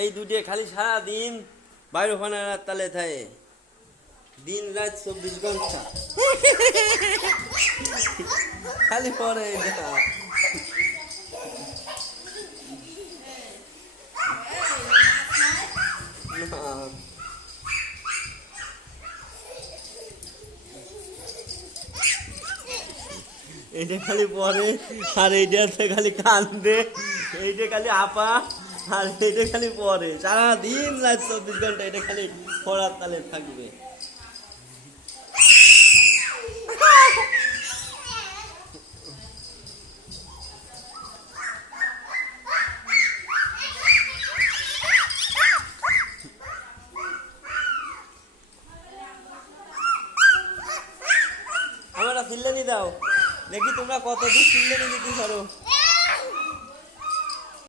এই দুটে খালি সারা দিন বাইরে ওখানে তালে থাকে দিন রাত 24 ঘন্টা খালি পরে এটা এইটা খালি পরে আর এইটাতে খালি কান্দে এইটা খালি আপা আর এইটা খালি পরে সারাদিন রাত 24 ঘন্টা এটা খালি পড়ার তালে থাকবে। আমরা ফিল্লানি দাও দেখি তোমরা কত দূর ফিল্লানি দিতে পারো।